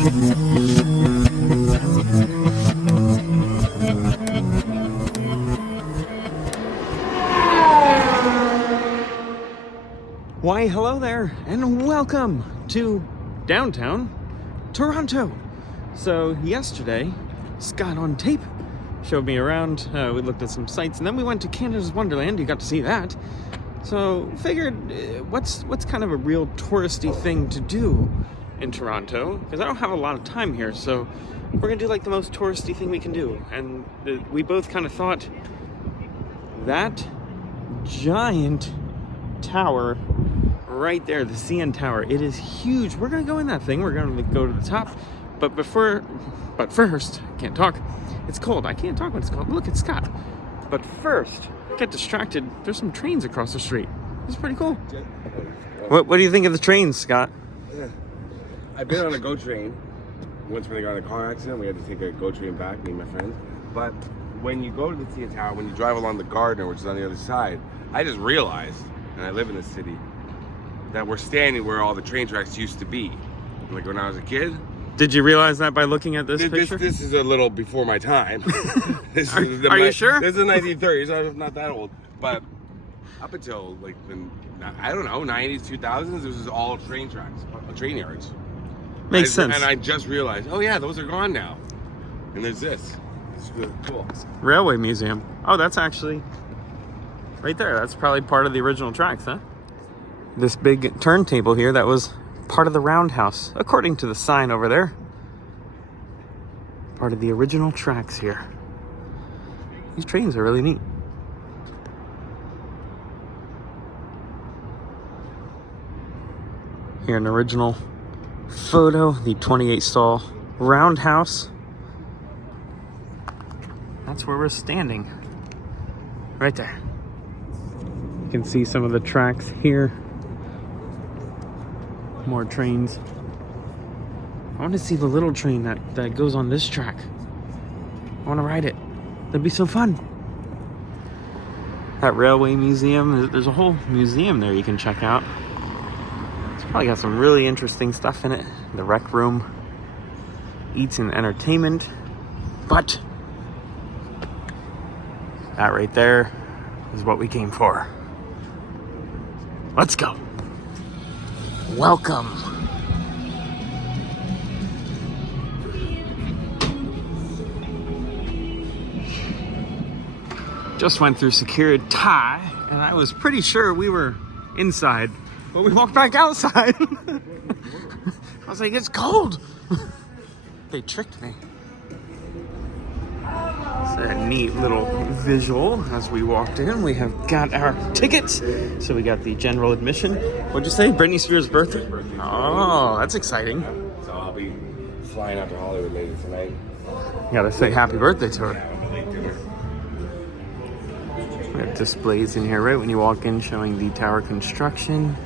Why, hello there, and welcome to downtown Toronto. So yesterday, Scott on tape showed me around. We looked at some sites, and then we went to Canada's Wonderland. You got to see that. So figured, what's kind of a real touristy thing to do in Toronto? Because I don't have a lot of time here, so we're gonna do like the most touristy thing we can do. And we both kind of thought that giant tower right there, the CN Tower, it is huge. We're gonna go in that thing. We're gonna go to the top, but first, I can't talk. It's cold. I can't talk when it's cold. Look at Scott. But first, get distracted. There's some trains across the street. It's pretty cool. What do you think of the trains, Scott? I've been on a GO train. Once when I got in a car accident, we had to take a GO train back, me and my friends. But when you go to the CN Tower, when you drive along the Gardner, which is on the other side, I just realized, and I live in the city, that we're standing where all the train tracks used to be. Like when I was a kid. Did you realize that by looking at this picture? This is a little before my time. Are you sure? This is the 1930s. I'm not that old. But up until like I don't know, 90s, 2000s, this was all train tracks, train yards. Makes sense. And I just realized, oh yeah, those are gone now. And there's this. It's really cool. Railway Museum. Oh, that's actually right there. That's probably part of the original tracks, huh? This big turntable here, that was part of the roundhouse, according to the sign over there. Part of the original tracks here. These trains are really neat. Here an original photo, the 28 stall roundhouse. That's where we're standing. Right there. You can see some of the tracks here. More trains. I want to see the little train that goes on this track. I want to ride it. That'd be so fun. That Railway Museum, there's a whole museum there you can check out. It's probably got some really interesting stuff in it. The rec room, eats and entertainment. But that right there is what we came for. Let's go. Welcome. Just went through security, and I was pretty sure we were inside, but we walked back outside. I was like, it's cold. They tricked me. It's a neat little visual as we walked in. We have got our tickets. So we got the general admission. What'd you say? Britney Spears' birthday? Oh, that's exciting. So I'll be flying out to Hollywood later tonight. You gotta say happy birthday to her. We have displays in here right when you walk in showing the tower construction.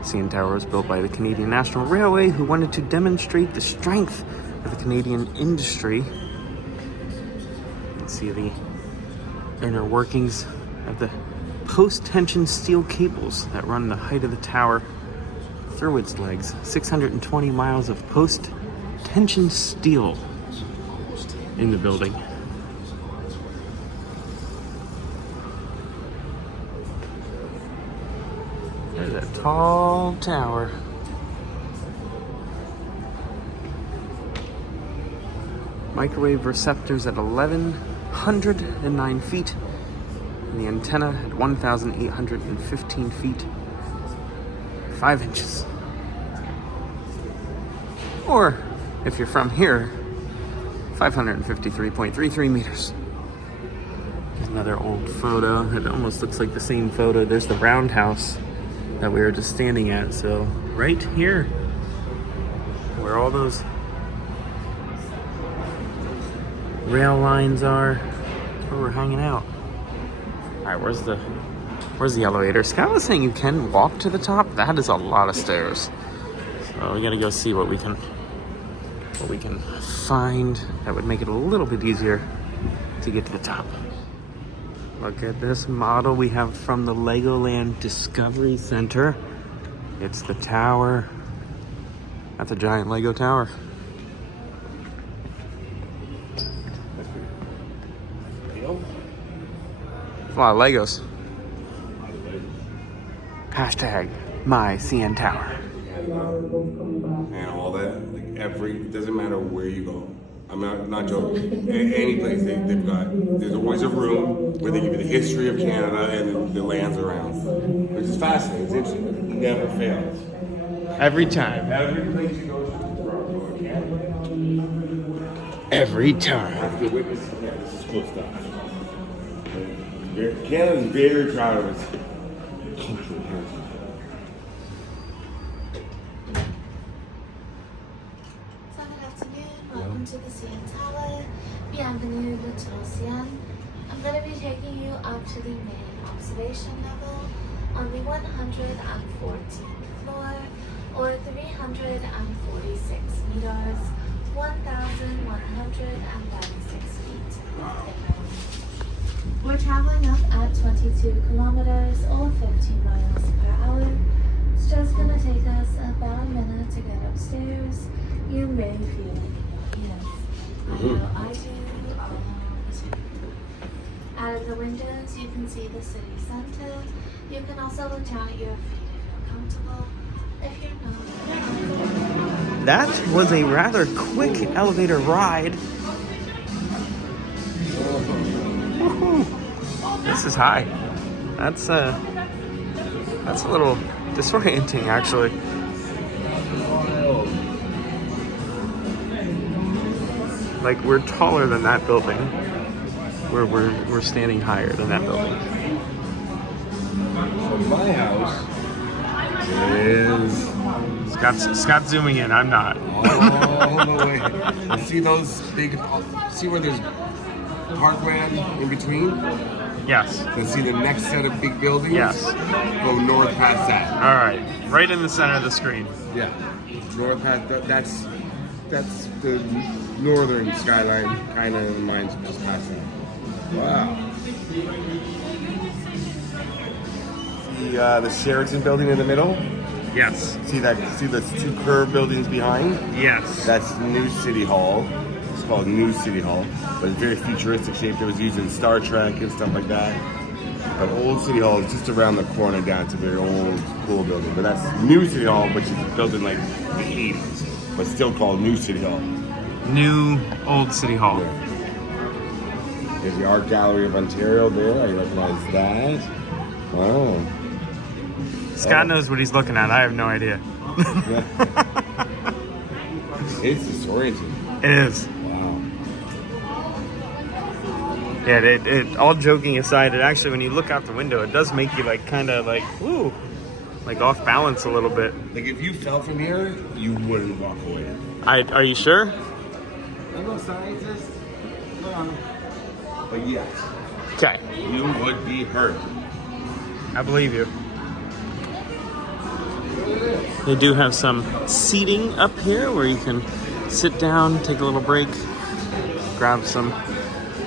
CN Tower was built by the Canadian National Railway, who wanted to demonstrate the strength of the Canadian industry. You can see the inner workings of the post-tension steel cables that run the height of the tower through its legs. 620 miles of post-tension steel in the building. There's a tall tower. Microwave receptors at 1,109 feet. And the antenna at 1,815 feet, 5 inches. Or, if you're from here, 553.33 meters. Here's another old photo. It almost looks like the same photo. There's the roundhouse that we were just standing at. So, right here, where all those rail lines are, that's where we're hanging out. All right, where's the elevator? Scott was saying you can walk to the top. That is a lot of stairs. So we gotta go see what we can find that would make it a little bit easier to get to the top. Look at this model we have from the Legoland Discovery Center. It's the tower. That's a giant Lego tower. A lot of Legos. Hashtag my CN Tower. And all that, like it doesn't matter where you go. I'm not joking. Any place they've got, there's always a room where they give you the history of Canada and the lands around, which is fascinating. It's interesting. It never fails. Every time. Every place you go to Toronto or Canada. Every I time. have to witness. Yeah, this is cool stuff. Canada's very proud of its cultural heritage. Good afternoon, welcome to the CN Tower. Bienvenue to CN. I'm going to be taking you up to the main observation level on the 114th floor, or 346 meters, 1,136 feet off the ground. We're traveling up at 22 kilometers or 15 miles per hour. It's just going to take us about a minute to get upstairs. You may feel it. Yes, I know I do all the time. Out of the windows, you can see the city center. You can also look down at your feet if you're comfortable. If you're not, That was a rather quick elevator ride. Woohoo. This is high. That's a little disorienting, actually. Like, we're taller than that building. We're standing higher than that building. So my house is Scott's zooming in. I'm not. all the way. You see those big? See where there's parkland in between? Yes. You see the next set of big buildings? Yes. Go north past that. All right. Right in the center of the screen. Yeah. North past that's the northern skyline, kind of in mine's just past that. Wow. See the Sheraton building in the middle? Yes. See the two curved buildings behind? Yes. That's New City Hall. It's called New City Hall, but it's very futuristic shape that was used in Star Trek and stuff like that. But Old City Hall is just around the corner down. It's a very old, cool building. But that's New City Hall, which is built in like the 80s, but still called New City Hall. New Old City Hall. Yeah. There's the Art Gallery of Ontario there. I recognize that. Wow. Scott knows what he's looking at. I have no idea. Yeah. It's disorienting. It is. Wow. Yeah, it all joking aside, it actually, when you look out the window, it does make you like kind of like, ooh, like off balance a little bit. Like if you fell from here, you wouldn't walk away. Are you sure? I'm no scientist, but yes, Okay, you would be hurt. I believe you. They do have some seating up here where you can sit down, take a little break, grab some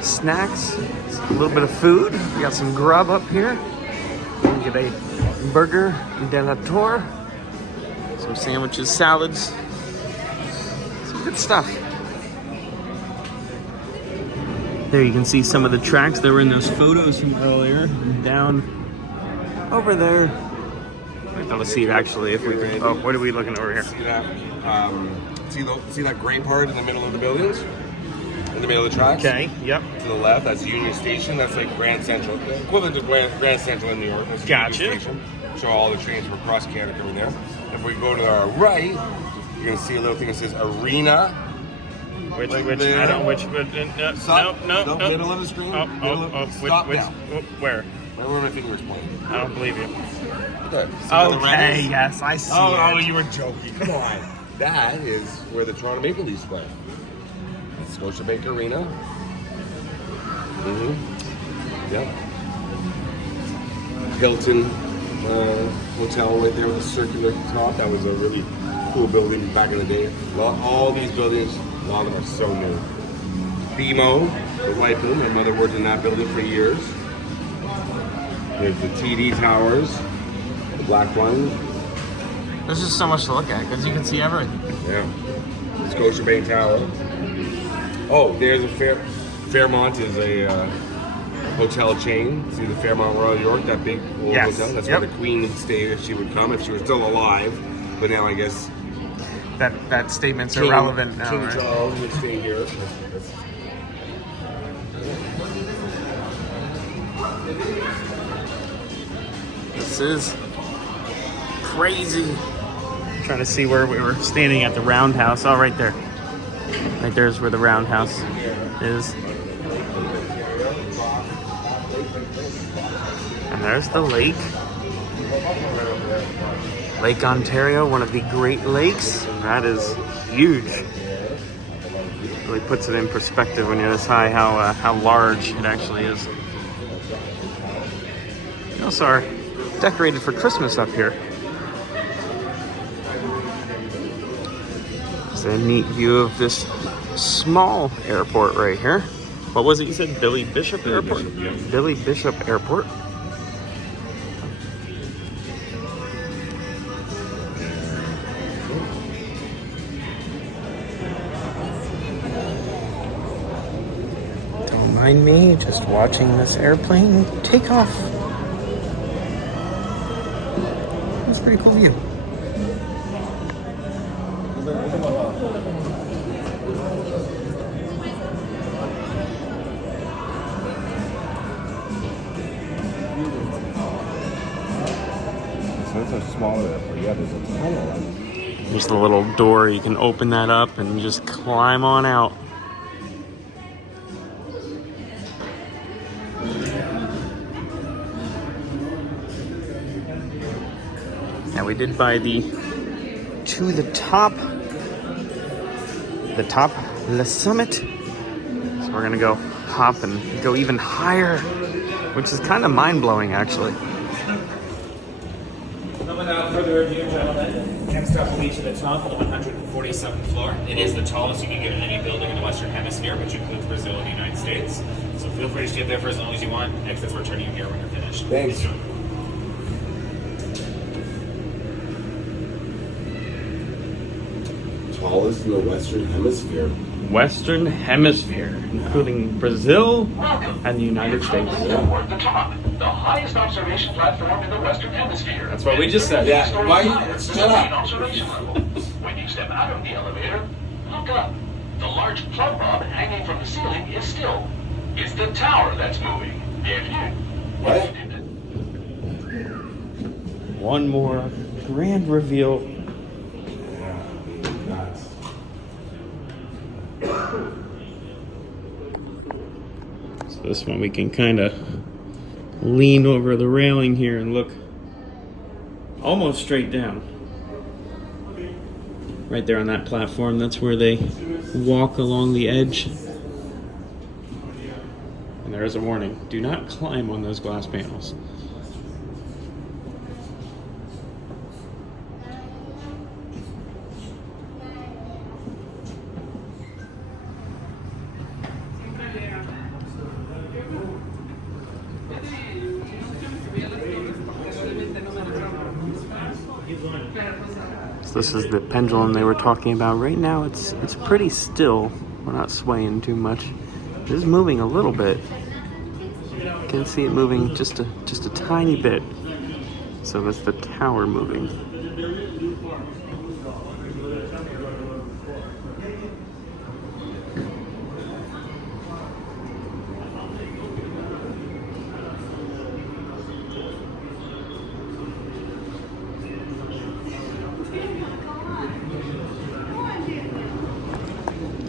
snacks, a little bit of food. We got some grub up here. You can get a burger de la tour, some sandwiches, salads, some good stuff. There you can see some of the tracks that were in those photos from earlier. Down over there. Now let's see actually if we can. Oh, what are we looking over here? See that? See that gray part in the middle of the buildings? In the middle of the tracks? Okay, yep. To the left, that's Union Station. That's like Grand Central, equivalent to Grand Central in New York. That's Gotcha. Union Station. So all the trains from across Canada coming there. If we go to our right, you're gonna see a little thing that says Arena. Which Like I there. don't, which, Stop. no. The middle of the screen. Stop now. Where? Right where my finger is pointing. I don't believe you. Okay. See where the red Okay, is? yes, I see Oh, it. you were joking. Come on. That is where the Toronto Maple Leafs play. That's Scotiabank Arena. Yep. Hilton Hotel right there with a circular top. That was a really cool building back in the day. All these buildings, a lot of them are so new. BMO, the white building. My mother worked in that building for years. There's the TD Towers, the black one. There's just so much to look at because you can see everything. Yeah. Scotiabank Tower. Oh, there's a Fairmont is a hotel chain. See the Fairmont Royal York, that big old Yes. hotel? That's Yep. where the Queen would stay if she would come, if she was still alive. But now I guess That statement's King, irrelevant now, King right? Charles would stay here. This is crazy. Trying to see where we were standing at the roundhouse. Oh, right there. Right there's where the roundhouse is. And there's the lake. Lake Ontario, one of the Great Lakes. That is huge. Really puts it in perspective when you're this high, how large it actually is. We also are decorated for Christmas up here. It's a neat view of this small airport right here. What was it you said? Billy Bishop Airport? Bishop, yeah. Billy Bishop Airport. Don't mind me, just watching this airplane take off. That's a pretty cool view. So it's a smaller airport. Yeah, there's a ton of them. There's the little door, you can open that up and just climb on out. Now we did buy the Le Summit. So we're gonna go hop and go even higher, which is kind of mind-blowing actually. Without further ado, gentlemen, next up will be to the top of the 147th floor. It is the tallest you can get in any building in the Western Hemisphere, which includes Brazil and the United States. So feel free to stay there for as long as you want. Exits will return you here when you're finished. Thanks. Enjoy. Tallest in the Western Hemisphere. Western Hemisphere, including Brazil Welcome. and the United States. Toward the top, the highest observation platform in the Western Hemisphere. That's what we just said. Yeah, why- Shut shut up. Observation level. When you step out of the elevator, look up. The large plumb bob hanging from the ceiling is still. It's the tower that's moving. Bienvenue. What? One more grand reveal. Nuts. So this one we can kind of lean over the railing here and look almost straight down. Right there on that platform, that's where they walk along the edge. And there is a warning, do not climb on those glass panels. So this is the pendulum they were talking about. Right now it's pretty still. We're not swaying too much. It is moving a little bit. You can see it moving just a tiny bit. So that's the tower moving.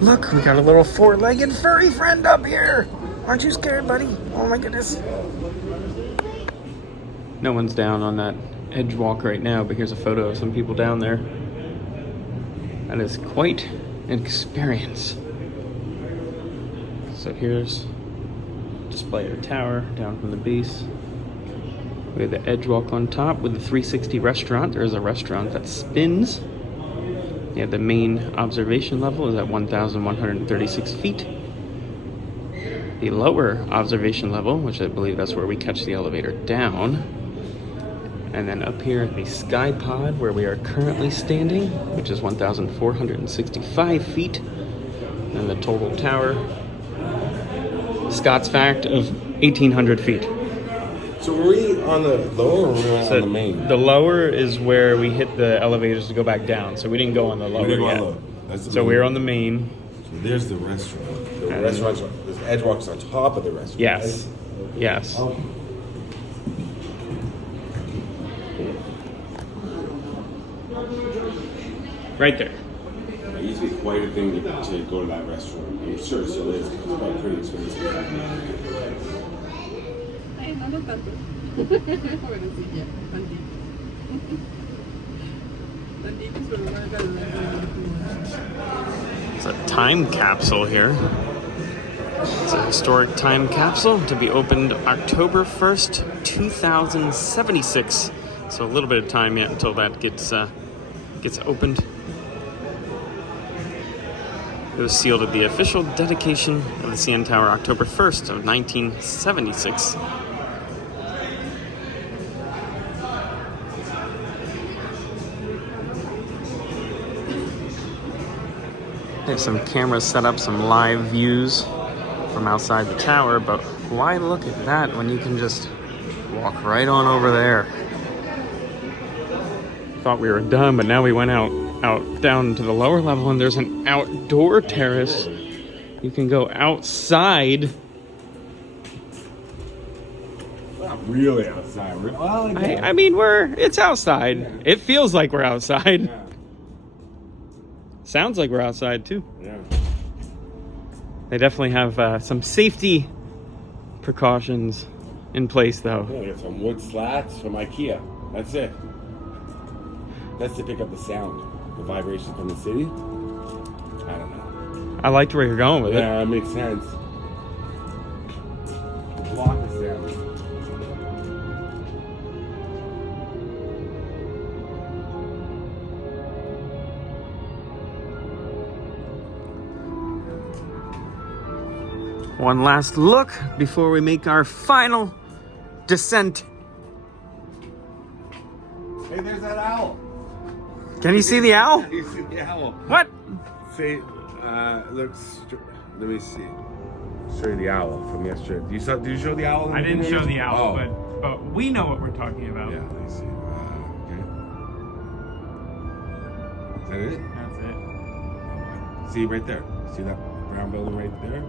Look, we got a little four-legged furry friend up here. Aren't you scared, buddy? Oh my goodness. No one's down on that edge walk right now, but here's a photo of some people down there. That is quite an experience. So here's a display of the tower down from the base. We have the edge walk on top with the 360 restaurant. There is a restaurant that spins. You have the main observation level is at 1,136 feet. The lower observation level, which I believe that's where we catch the elevator down. And then up here at the sky pod where we are currently standing, which is 1,465 feet. And the total tower. Scott's fact of 1,800 feet. So were we on the lower or were we on the main? The lower is where we hit the elevators to go back down. So we didn't go on the lower We didn't go on yet. low. That's the So main. we're on the main. So there's the restaurant. The restaurant's there's Edgewalk's on top of the restaurant. Yes. Right? Yes. Oh. Right there. It used to be quite a thing to go to that restaurant. I'm sure it still is. It's probably pretty expensive. Ay, no tanto. Bueno, sí, ya, tantito. Tantito, pero no haga It's a time capsule here. It's a historic time capsule to be opened October 1st, 2076. So a little bit of time yet until that gets opened. It was sealed at the official dedication of the CN Tower October 1st of 1976. There's some cameras set up, some live views from outside the tower, but why look at that when you can just walk right on over there? Thought we were done, but now we went out down to the lower level and there's an outdoor terrace. You can go outside. Not really outside. Well, I mean, it's outside. Yeah. It feels like we're outside. Yeah. Sounds like we're outside too. Yeah. They definitely have some safety precautions in place though. Yeah, we got some wood slats from IKEA. That's it. That's to pick up the sound, the vibration from the city. I don't know. I liked where you're going with it. Yeah, that makes sense. Block the sound. One last look before we make our final descent. Hey, there's that owl. Can you see the owl? You see the owl? What? Say, looks. Let me see. Show you the owl from yesterday. Did you show the owl? I didn't show the owl, Oh. but we know what we're talking about. Yeah, let me see. Okay. Is that it? That's it. See right there. See that brown building right there?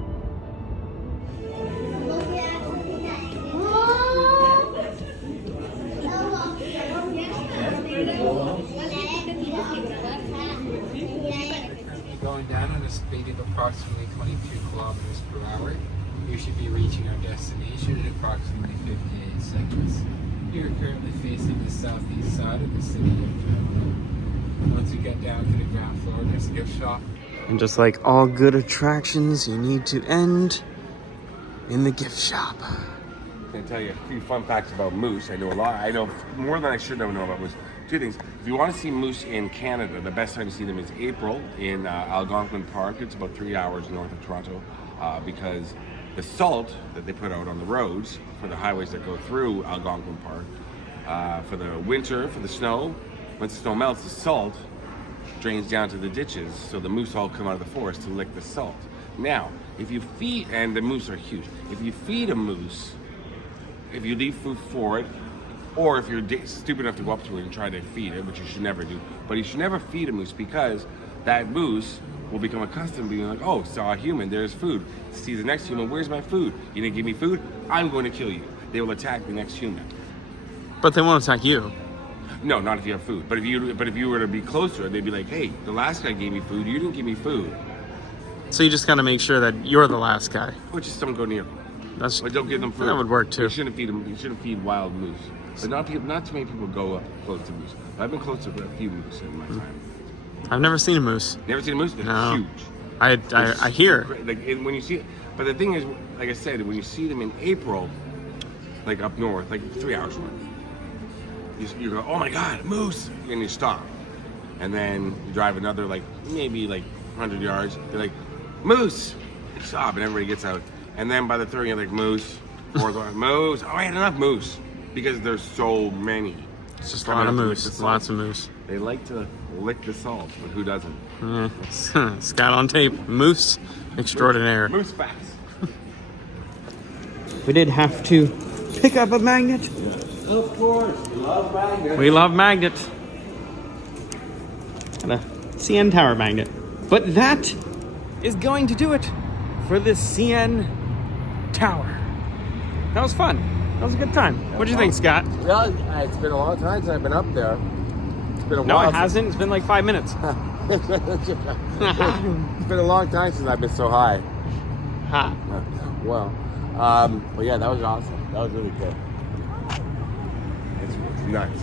Going down at a speed of approximately 22 kilometers per hour. You should be reaching our destination in approximately 58 seconds. You are currently facing the southeast side of the city of Toronto. Once you get down to the ground floor, there's a gift shop. And just like all good attractions, you need to end in the gift shop. I'm going to tell you a few fun facts about moose. I know a lot. I know more than I should know about moose. Two things. If you want to see moose in Canada, the best time to see them is April in Algonquin Park. It's about 3 hours north of Toronto because the salt that they put out on the roads for the highways that go through Algonquin Park for the winter, for the snow, once the snow melts, the salt drains down to the ditches, so the moose all come out of the forest to lick the salt. Now, if you feed, and the moose are huge, if you feed a moose, if you leave food for it, or if you're stupid enough to go up to it and try to feed it, which you should never do, but you should never feed a moose because that moose will become accustomed to being like, oh, saw a human, there's food. Sees the next human, where's my food? You didn't give me food? I'm going to kill you. They will attack the next human. But they won't attack you. No, not if you have food. But if you were to be close to it, they'd be like, hey, the last guy gave me food, you didn't give me food. So you just gotta make sure that you're the last guy. Or just don't go near them. That's Or don't give them food. That would work too. You shouldn't feed them. You shouldn't feed wild moose. But not too many people go up close to moose. I've been close to a few moose in my time. I've never seen a moose. Never seen a moose? They're No. huge. I hear. Like when you see it, but the thing is, like I said, when you see them in April, like up north, like 3 hours north, you go, oh my God, moose, and you stop, and then you drive another maybe 100 yards. They're like, moose, you stop, and everybody gets out, and then by the third you're like moose, fourth one, moose. Oh, I had enough moose because there's so many. It's just a coming lot of out to lick moose. the salt. Lots of moose. They like to lick the salt, but who doesn't? Yeah. Scott on tape. Moose extraordinaire. Moose facts. we did have to pick up a magnet. Of course, love magnets. We love magnets. And a CN Tower magnet. But that is going to do it for the CN Tower. That was fun. That was a good time. What do you think, Scott? Well, it's been a long time since I've been up there. It's been a No, while. it hasn't. It's been like 5 minutes. It's been a long time since I've been so high. Ha. Well, but yeah, that was awesome. That was really good. It's nuts.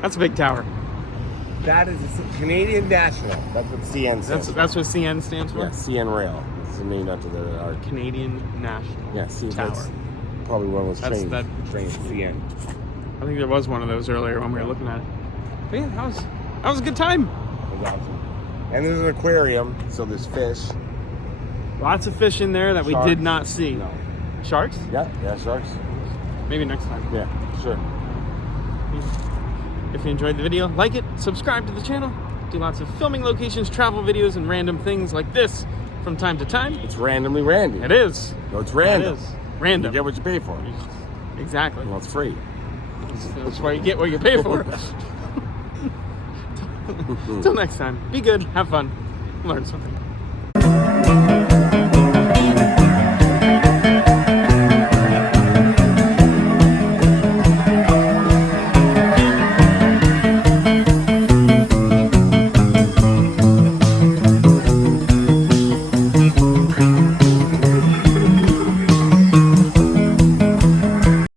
That's a big tower. That is a Canadian National. That's what CN says. That's what CN stands for? Yeah, CN Rail. It's named after our Canadian National yeah, see, Tower. that's probably one of those That's trains. that- Trains, CN. I think there was one of those earlier when we were looking at it. But yeah, that was a good time. That was awesome. And there's an aquarium, so there's fish. Lots of fish in there that we Sharks. did not see. No. Sharks? Yeah, sharks. Maybe next time. Yeah, sure. If you enjoyed the video, like it, subscribe to the channel, do lots of filming locations, travel videos, and random things like this from time to time. It's randomly randy. It is. No, it's random. It is. You Random. get what you pay for. Exactly. Well, it's free. That's why you get what you pay for. Till next time, be good, have fun, learn something.